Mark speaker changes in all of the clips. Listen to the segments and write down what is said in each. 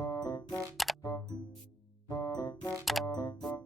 Speaker 1: Thank you.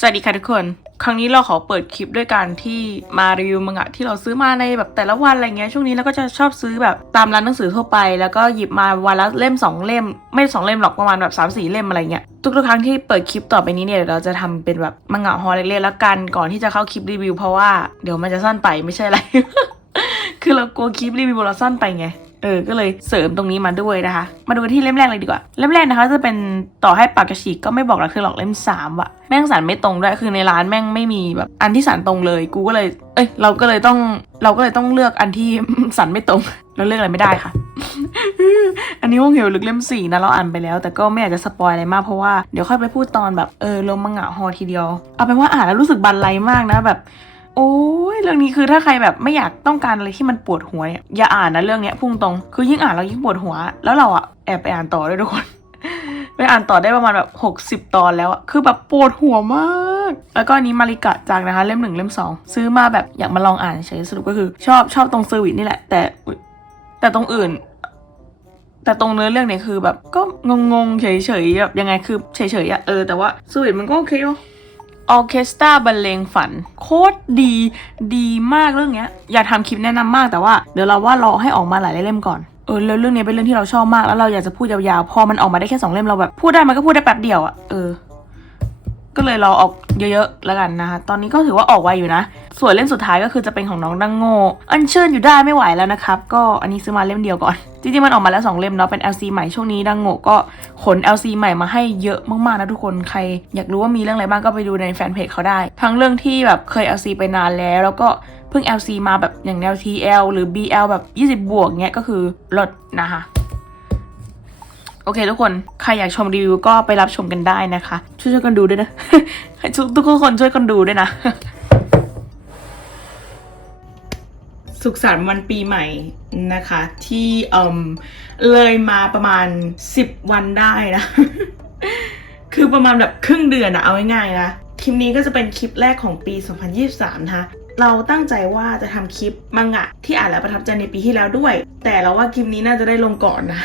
Speaker 1: สวัสดีค่ะทุกคน ครั้งนี้เราขอเปิดคลิปด้วยการที่มารีวิวมังงะที่เราซื้อมาในแบบแต่ละวันอะไรเงี้ยช่วงนี้เราก็จะชอบซื้อแบบตามร้านหนังสือทั่วไป แล้วก็หยิบมาวันละเล่มสองเล่ม ไม่สองเล่มหรอกประมาณแบบสามสี่เล่มอะไรเงี้ยทุกๆครั้งที่เปิดคลิปต่อไปนี้เนี่ยเราจะทำเป็นแบบมังงะฮอลเล็กๆแล้วกันก่อนที่จะเข้าคลิปรีวิวเพราะว่าเดี๋ยวมันจะสั้นไปไม่ใช่อะไร คือเรากลัวคลิปรีวิวเราสั้นไปไง เออ ก็เลยเสริมตรงนี้มาด้วยนะคะ มาดูที่เล่มแรกเลยดีกว่า เล่มแรกนะคะ จะเป็นต่อให้ปากกระฉีกก็ไม่บอกรักเธอหรอกเล่มสามว่ะ แม่งสันไม่ตรงด้วย คือในร้านแม่งไม่มีแบบอันที่สันตรงเลย กูก็เลย เอ้ย เราก็เลยต้อง เราก็เลยต้องเลือกอันที่สันไม่ตรง เราเลือกอะไรไม่ได้ค่ะ อันนี้ห้องเหวลึกเล่มสี่นะเราอ่านไปแล้ว แต่ก็ไม่อยากจะสปอยอะไรมากเพราะว่าเดี๋ยวค่อยไปพูดตอนแบบเออลงมังงะฮอทีเดียว เอาเป็นว่าอ่านแล้วรู้สึกบันไลมากนะแบบ โอ้ยเรื่องนี้คือถ้าใครแบบไม่อยากต้องการอะไรที่มันปวดหัวเนี่ยอย่าอ่านนะเรื่องเนี้ยพุ่งตรงคือยิ่งอ่านเรายิ่งปวดหัว แล้วเราอะแอบไปอ่านต่อด้วยทุกคนไปอ่านต่อได้ประมาณแบบ 60 ตอนแล้วอะคือแบบปวดหัวมาก แล้วก็อันนี้มาริกะจากนะคะ เล่มหนึ่งเล่มสองซื้อมาแบบอยากมาลองอ่านเฉยสรุปก็คือชอบชอบตรงเซอร์วิสนี่แหละ แต่แต่ตรงอื่น แต่ตรงเนื้อเรื่องเนี่ยคือแบบก็งงๆเฉยๆแบบยังไงคือเฉยๆอะเออแต่ว่าเซอร์วิสมันก็โอเคอยู่ ออเคสตราบรรเลงฝัน โคตรดีดีมากเรื่องเนี้ย อยากทำคลิปแนะนำมากแต่ว่า เดี๋ยวเราว่ารอให้ออกมาหลายเล่มก่อนเออแล้วเรื่องนี้เป็นเรื่องที่เราชอบมากแล้วเราอยากจะพูดยาวๆ พอมันออกมาได้แค่สองเล่มเราแบบพูดได้มันก็พูดได้แป๊บเดียวอะเออ ก็เลยรอออกเยอะๆ แล้วกันนะคะ ตอนนี้ก็ถือว่าออกไวอยู่นะ ส่วนเล่มสุดท้ายก็คือจะเป็นของน้องดังโง่อันเชิญอยู่ได้ไม่ไหวแล้วนะครับ ก็อันนี้ซื้อมาเล่มเดียวก่อน จริงๆ มันออกมาแล้ว 2 เล่มเนาะ เป็น LC ใหม่ช่วงนี้ดังโง่ก็ขน LC ใหม่มาให้เยอะมากๆนะทุกคน ใครอยากรู้ว่ามีเรื่องอะไรบ้างก็ไปดูในแฟนเพจเขาได้ ทั้งเรื่องที่แบบเคย LC ไปนานแล้ว แล้วก็เพิ่ง LC มาแบบอย่างแนว TL หรือ BL แบบ 20 บวกเนี้ยก็คือลดนะคะ โอเคทุกคน ใครอยากชมรีวิวก็ไปรับชมกันได้นะคะ ช่วยๆกันดูด้วยนะให้ทุกทุกคนช่วยกันดูด้วยนะ สุขสันต์วันปีใหม่นะคะ ที่เอ่มเลยมาประมาณ 10 วันได้นะ คือประมาณแบบครึ่งเดือนอะเอาง่ายๆนะคลิปนี้ก็จะเป็นคลิปแรกของปี 2023 นะคะ เราตั้งใจว่าจะทำคลิปมังงะที่อ่านแล้วประทับใจในปีที่แล้วด้วย แต่เราว่าคลิปนี้น่าจะได้ลงก่อนนะ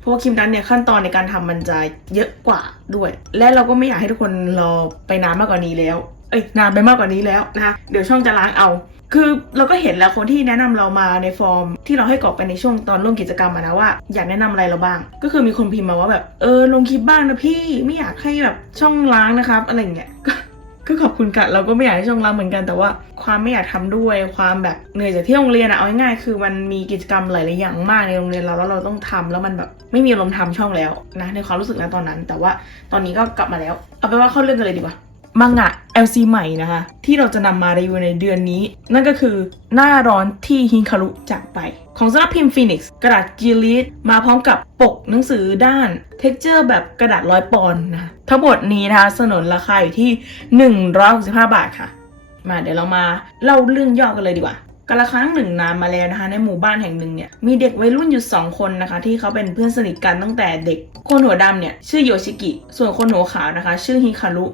Speaker 1: เพราะว่าคลิปนั้นเนี่ยขั้นตอนในการทำมันจะเยอะกว่าด้วย และเราก็ไม่อยากให้ทุกคนรอไปนานมากกว่านี้แล้ว เอ้ยนานไปมากกว่านี้แล้วนะคะเดี๋ยวช่องจะล้างเอา คือเราก็เห็นแล้วคนที่แนะนำเรามาในฟอร์ม ที่เราให้กรอกไปในช่วงตอนร่วมกิจกรรมนะว่าอยากแนะนำอะไรเราบ้าง ก็คือมีคนพิมพ์มาว่าแบบเออลงคลิปบ้างนะพี่ไม่อยากให้แบบช่องล้างนะครับอะไรอย่างเงี้ยก็ ก็ขอบคุณกันเราก็ไม่อยากให้ช่องล้าเหมือนกันแต่ว่าความไม่อยากทำด้วยความแบบเหนื่อยจากที่โรงเรียนอะเอาง่ายๆคือมันมีกิจกรรมหลายๆอย่างมากในโรงเรียนเราแล้วเราต้องทำแล้วมันแบบไม่มีอารมณ์ทำช่องแล้วนะในความรู้สึกนะตอนนั้น แต่ว่าตอนนี้ก็กลับมาแล้ว เอาไปนว่าเข้าเรื่องกันเลยดีกว่า มังงะ LC ใหม่นะคะ ที่เราจะนำมารีวิวในเดือนนี้ นั่นก็คือหน้าร้อนที่ฮิงคารุจากไป ของสำนักพิมพ์ Phoenix กระดาษกิลิตมาพร้อมกับปกหนังสือด้านเท็กเจอร์แบบกระดาษร้อยปอนด์นะคะทั้งหมดนี้นะคะสนนราคาอยู่ที่ 165 บาทค่ะ มาเดี๋ยวเรามาเล่าเรื่องย่อกันเลยดีกว่ากาละครั้งหนึ่งนานมาแล้วนะคะในหมู่บ้านแห่งหนึ่งเนี่ยมีเด็กวัยรุ่นอยู่2คนนะคะ ที่เขาเป็นเพื่อนสนิทกันตั้งแต่เด็ก คนหัวดำเนี่ยชื่อโยชิกิ ส่วนคนหัวขาวนะคะ ชื่อฮิคารุ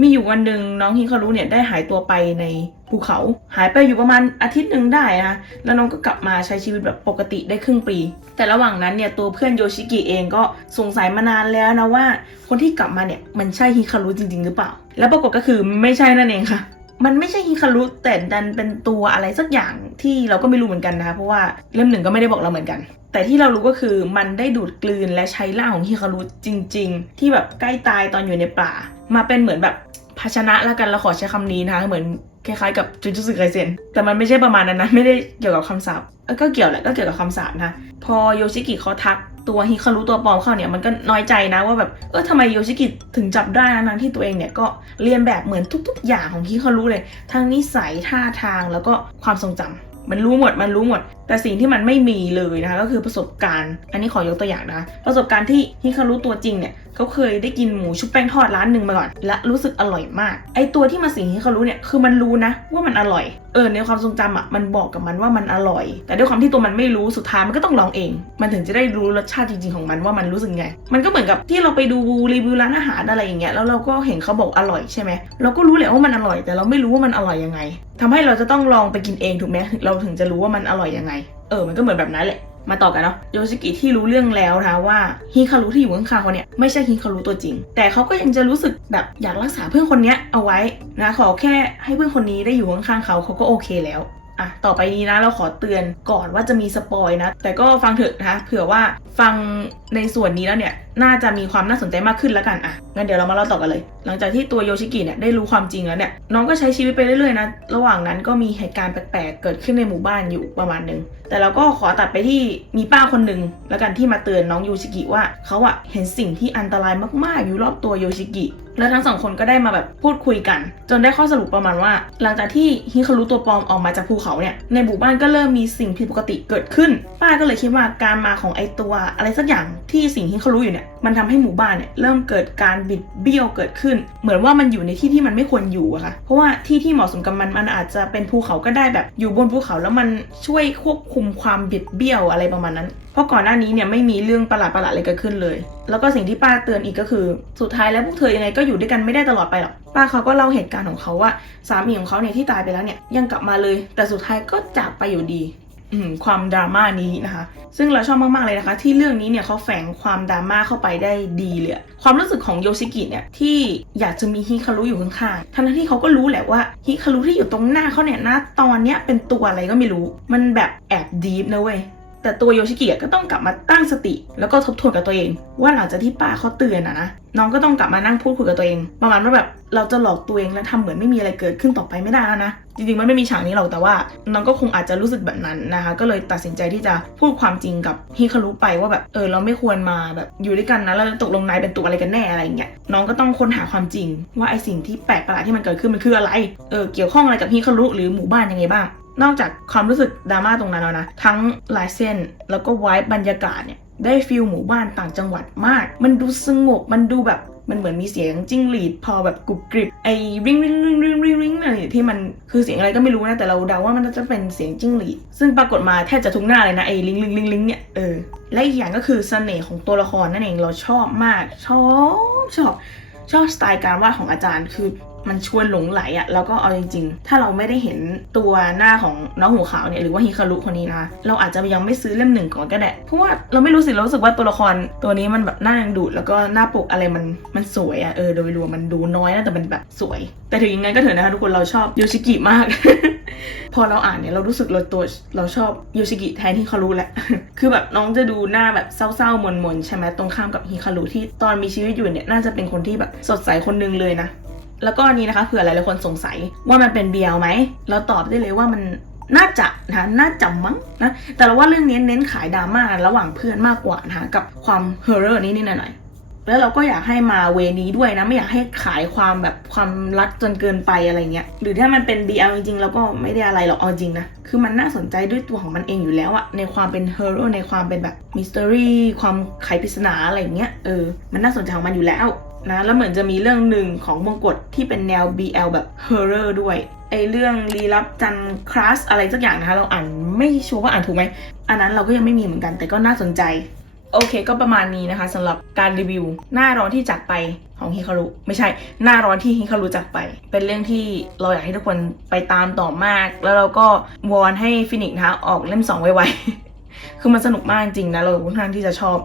Speaker 1: มีอยู่วันหนึ่งน้องฮิคารุเนี่ยได้หายตัวไปในภูเขา หายไปอยู่ประมาณอาทิตย์หนึ่งได้นะคะแล้วน้องก็กลับมาใช้ชีวิตแบบปกติได้ครึ่งปี แต่ระหว่างนั้นเนี่ยตัวเพื่อนโยชิกิเองก็สงสัยมานานแล้วนะว่า คนที่กลับมาเนี่ยมันใช่ฮิคารุจริง ๆ หรือเปล่า แล้วปรากฏก็คือไม่ใช่นั่นเองค่ะ มันไม่ใช่ฮิคารุแต่ดันเป็นตัวอะไรสักอย่างที่เราก็ไม่รู้เหมือนกันนะคะ เพราะว่าเล่มหนึ่งก็ไม่ได้บอกเราเหมือนกัน แต่ที่เรารู้ก็คือมันได้ดูดกลืนและใช้ร่างของฮิคารุจริง ๆ ที่แบบใกล้ตายตอนอยู่ในป่า มาเป็นเหมือนแบบภาชนะละกันเราขอใช้คำนี้นะคะเหมือนคล้ายๆกับจูจูสึไคเซนแต่มันไม่ใช่ประมาณนั้นนะไม่ได้เกี่ยวกับคำสาปก็เกี่ยวแหละก็เกี่ยวกับคำสาปนะพอโยชิกิเขาทัก ตัวฮิคารุตัวปลอมเข้าเนี่ยมันก็น้อยใจนะว่าแบบเออทำไมโยชิกิถึงจับได้นั้งที่ตัวเองเนี่ยก็เรียนแบบเหมือนทุก ๆ อย่างของฮิคารุเลย ทั้งนิสัยท่าทางแล้วก็ความทรงจำมันรู้หมดมันรู้หมด แต่สิ่งที่มันไม่มีเลยนะคะก็คือประสบการณ์ อันนี้ขอยกตัวอย่างนะประสบการณ์ที่ฮิคารุตัวจริงเนี่ยเขาเคยได้กินหมูชุบแป้งทอดร้านหนึ่งมาก่อน และรู้สึกอร่อยมาก ไอตัวที่มาสิงฮิคารุเนี่ยคือมันรู้นะว่ามันอร่อยเออในความทรงจำอะมันบอกกับมันว่ามันอร่อย แต่ด้วยความที่ตัวมันไม่รู้สุดท้ายมันก็ต้องลองเอง มันถึงจะได้รู้รสชาติจริงๆของมันว่ามันรู้สึกไง มันก็เหมือนกับที่เราไปดูรีวิวร้านอาหารอะไรอย่างเงี้ยแล้วเราก็เห็นเขาบอกอร่อยใช่ไหมเราก็รู้แหละว่ามันอร่อย แต่เราไม่รู้ว่ามันอร่อยยังไงทำให้เราจะต้องลองไปกินเองถูกไหมเราถึงจะรู้ว่ามันอร่อยยังไงเออมันก็เหมือนแบบนั้นแหละ มาต่อกันเนาะโยชิกิที่รู้เรื่องแล้วนะว่าฮิคารุที่อยู่ข้างๆเขาเนี่ยไม่ใช่ฮิคารุตัวจริง แต่เขาก็ยังจะรู้สึกแบบอยากรักษาเพื่อนคนนี้เอาไว้นะขอแค่ให้เพื่อนคนนี้ได้อยู่ข้างๆเขาเขาก็โอเคแล้ว อะต่อไปนี้นะเราขอเตือนก่อนว่าจะมีสปอยนะ แต่ก็ฟังเถอะนะคะเผื่อว่าฟังในส่วนนี้แล้วเนี่ยน่าจะมีความน่าสนใจมากขึ้นแล้วกันอะงั้นเดี๋ยวเรามาเล่าต่อกันเลย หลังจากที่ตัวโยชิกิเนี่ยได้รู้ความจริงแล้วเนี่ยน้องก็ใช้ชีวิตไปเรื่อยๆนะระหว่างนั้นก็มีเหตุการณ์แปลกๆเกิดขึ้นในหมู่บ้านอยู่ประมาณหนึ่งแต่เราก็ขอตัดไปที่มีป้าคนหนึ่งแล้วกันที่มาเตือนน้องโยชิกิว่าเขาอะเห็นสิ่งที่อันตรายมากๆอยู่รอบตัวโยชิกิแล้วทั้งสองคนก็ได้มาแบบพูดคุยกัน จนได้ข้อสรุปประมาณว่า หลังจากที่ฮิคารุตัวปลอมออกมาจากภูเขาเนี่ยในหมู่บ้านก็เริ่มมีสิ่งผิดปกติเกิดขึ้น ป้าก็เลยคิดว่าการมาของไอตัวอะไรสักอย่างที่สิ่งฮิคารุอยู่เนี่ยมันทำให้หมู่บ้านเนี่ยเริ่มเกิดการบิดเบี้ยวเกิดขึ้น เหมือนว่ามันอยู่ในที่ที่มันไม่ควรอยู่อะค่ะเพราะว่าที่ที่เหมาะสมกับมันมันอาจจะเป็นภูเขาก็ได้แบบอยู่บนภูเขาแล้วมันช่วยควบคุมความบิดเบี้ยวอะไรประมาณนั้น เพราะก่อนหน้านี้เนี่ยไม่มีเรื่องประหลาดประหลาดๆอะไรเกิดขึ้นเลย แล้วก็สิ่งที่ป้าเตือนอีกก็คือ สุดท้ายแล้วพวกเธอยังไงก็อยู่ด้วยกันไม่ได้ตลอดไปหรอก ป้าเขาก็เล่าเหตุการณ์ของเขาว่า สามีของเขาเนี่ยที่ตายไปแล้วเนี่ยยังกลับมาเลย แต่สุดท้ายก็จากไปอยู่ดีความดราม่านี้นะคะ ซึ่งเราชอบมาก ๆ เลยนะคะ ที่เรื่องนี้เนี่ยเขาแฝงความดราม่าเข้าไปได้ดีเลย ความรู้สึกของโยชิกิเนี่ยที่อยากจะมีฮิคารุอยู่ข้างๆ ทั้งที่เขาก็รู้แหละว่าฮิคารุที่อยู่ตรงหน้าเขาเนี่ยณตอนเนี้ยเป็นตัวอะไรก็ไม่รู้ มันแบบแอบดีฟนะเว้ย แต่ตัวโยชิกิก็ต้องกลับมาตั้งสติ แล้วก็ทบทวนกับตัวเอง ว่าหลังจากที่ป้าเขาเตือนอะนะน้องก็ต้องกลับมานั่งพูดคุยกับตัวเอง ประมาณว่าแบบเราจะหลอกตัวเองแล้วทำเหมือนไม่มีอะไรเกิดขึ้นต่อไปไม่ได้แล้วนะ จริงๆมันไม่มีฉากนี้หรอกแต่ว่าน้องก็คงอาจจะรู้สึกแบบนั้นนะคะ ก็เลยตัดสินใจที่จะพูดความจริงกับฮิคารุไปว่าแบบเออเราไม่ควรมาแบบอยู่ด้วยกันนะแล้วตกลงนายเป็นตัวอะไรกันแน่อะไรอย่างเงี้ยน้องก็ต้องค้นหาความจริง ว่าไอสิ่งที่แปลกประหลาดที่มันเกิดขึ้นมันคืออะไรเออเกี่ยวข้องอะไรกับฮิคารุหรือหมู่บ้านยังไงบ้าง นอกจากความรู้สึกดราม่าตรงนั้นแล้วนะ ทั้งลายเส้นแล้วก็ไวท์บรรยากาศเนี่ยได้ฟิลหมู่บ้านต่างจังหวัดมาก มันดูสงบ มันดูแบบมันเหมือนมีเสียงจิ้งหรีดพอแบบกรุบกริบไอ้ริงริงริงริงริงริงอะไรที่มันคือเสียงอะไรก็ไม่รู้นะแต่เราเดาว่ามันน่าจะเป็นเสียงจิ้งหรีด ซึ่งปรากฏมาแทบจะทุกหน้าเลยนะไอ้ลิงลิงลิงลิงเนี่ยเออและอีกอย่างก็คือเสน่ห์ของตัวละครนั่นเองเราชอบมาก ชอบชอบชอบสไตล์การวาดของอาจารย์ คือ มันชวนหลงไหลอะแล้วก็เอาจริง ๆ ถ้าเราไม่ได้เห็นตัวหน้าของน้องหัวขาวเนี่ยหรือว่าฮิคารุคนนี้นะเราอาจจะยังไม่ซื้อเล่มหนึ่งก่อนก็ได้เพราะว่าเราไม่รู้สิเรารู้สึกว่าตัวละครตัวนี้มันแบบหน่าดึงดูดแล้วก็หน้าปกอะไรมันมันสวยอะเออโดยรวมมันดูน้อยนะแต่มันแบบสวย แต่ถึงยังไงก็เถอะนะคะทุกคนเราชอบโยชิกิมาก พอเราอ่านเนี่ยเรารู้สึกเราตัวเราชอบโยชิกิแทนฮิคารุแหละคือแบบน้องจะดูหน้าแบบเศร้าๆมนๆใช่ไหมตรงข้ามกับฮิคารุที่ตอนมีชีวิตอยู่เนี่ยน่าจะเป็นคนที่แบบสดใสคนนึงเลยนะ แล้วก็อันนี้นะคะเผื่อหลายๆคนสงสัยว่ามันเป็นเบียวไหมเราตอบได้เลยว่ามันน่าจะนะคะน่าจะมั้งนะแต่เราว่าเรื่องนี้เน้นขายดราม่าระหว่างเพื่อนมากกว่านะคะกับความเฮอร์เรอร์นิดหน่อยแล้วเราก็อยากให้มาเวนี้ด้วยนะ ไม่อยากให้ขายความแบบความรักจนเกินไปอะไรเงี้ยหรือถ้ามันเป็น BL จริงๆ แล้วก็ไม่ได้อะไรหรอกเอาจริงนะ คือมันน่าสนใจด้วยตัวของมันเองอยู่แล้วอะในความเป็นเฮอร์เรอร์ในความเป็นแบบมิส t ต r รี่ความไขปริศนาอะไรเงี้ยเออมันน่าสนใจของมันอยู่แล้ว นะแล้วเหมือนจะมีเรื่องหนึ่งของมงกฎที่เป็นแนว BL แบบ Horror ด้วยไอเรื่องลี้ลับจันคลาสอะไรสักอย่างนะคะเราอ่านไม่ชัวร์ว่าอ่านถูกไหมอันนั้นเราก็ยังไม่มีเหมือนกันแต่ก็น่าสนใจโอเคก็ประมาณนี้นะคะสำหรับการรีวิว หน้าร้อนที่จากไปของฮิคารุไม่ใช่ หน้าร้อนที่ฮิคารุจากไป เป็นเรื่องที่เราอยากให้ทุกคนไปตามต่อมาก แล้วเราก็วอนให้ฟินิกส์นะคะออกเล่มสองไวๆ คือมันสนุกมากจริงนะ เราค่อนข้างที่จะชอบ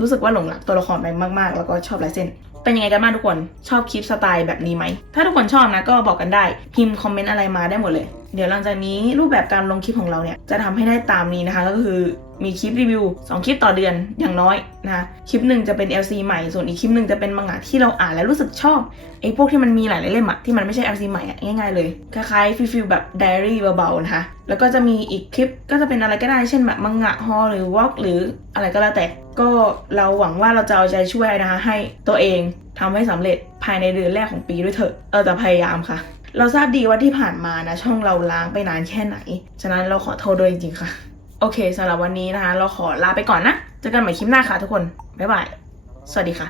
Speaker 1: รู้สึกว่าหลงรักตัวละครไปมากๆ แล้วก็ชอบลายเส้น เป็นยังไงกันบ้างทุกคน ชอบคลิปสไตล์แบบนี้ไหม ถ้าทุกคนชอบนะก็บอกกันได้ พิมพ์คอมเมนต์อะไรมาได้หมดเลย เดี๋ยวหลังจากนี้รูปแบบการลงคลิปของเราเนี่ยจะทำให้ได้ตามนี้นะคะ ก็คือ มีคลิปรีวิว 2 คลิปต่อเดือนอย่างน้อยนะคลิปหนึ่งจะเป็น LC ใหม่ส่วนอีกคลิปหนึ่งจะเป็นมังงะที่เราอ่านแล้วรู้สึกชอบไอ้พวกที่มันมีหลายเล่มอะที่มันไม่ใช่ LC ใหม่อะง่ายๆเลยคล้ายๆฟิลแบบไดอารี่เบาๆนะคะแล้วก็จะมีอีกคลิปก็จะเป็นอะไรก็ได้เช่นแบบมังงะฮอลหรือวอล์กหรืออะไรก็แล้วแต่ก็เราหวังว่าเราจะเอาใจช่วยนะคะให้ตัวเองทำให้สำเร็จภายในเดือนแรกของปีด้วยเถอะเออแต่พยายามค่ะ เราทราบดีว่าที่ผ่านมานะช่องเราล้างไปนานแค่ไหน ฉะนั้นเราขอโทษด้วยจริงๆค่ะ โอเคสำหรับวันนี้นะคะ เราขอลาไปก่อนนะ เจอกันใหม่คลิปหน้าค่ะทุกคน บ๊ายบาย สวัสดีค่ะ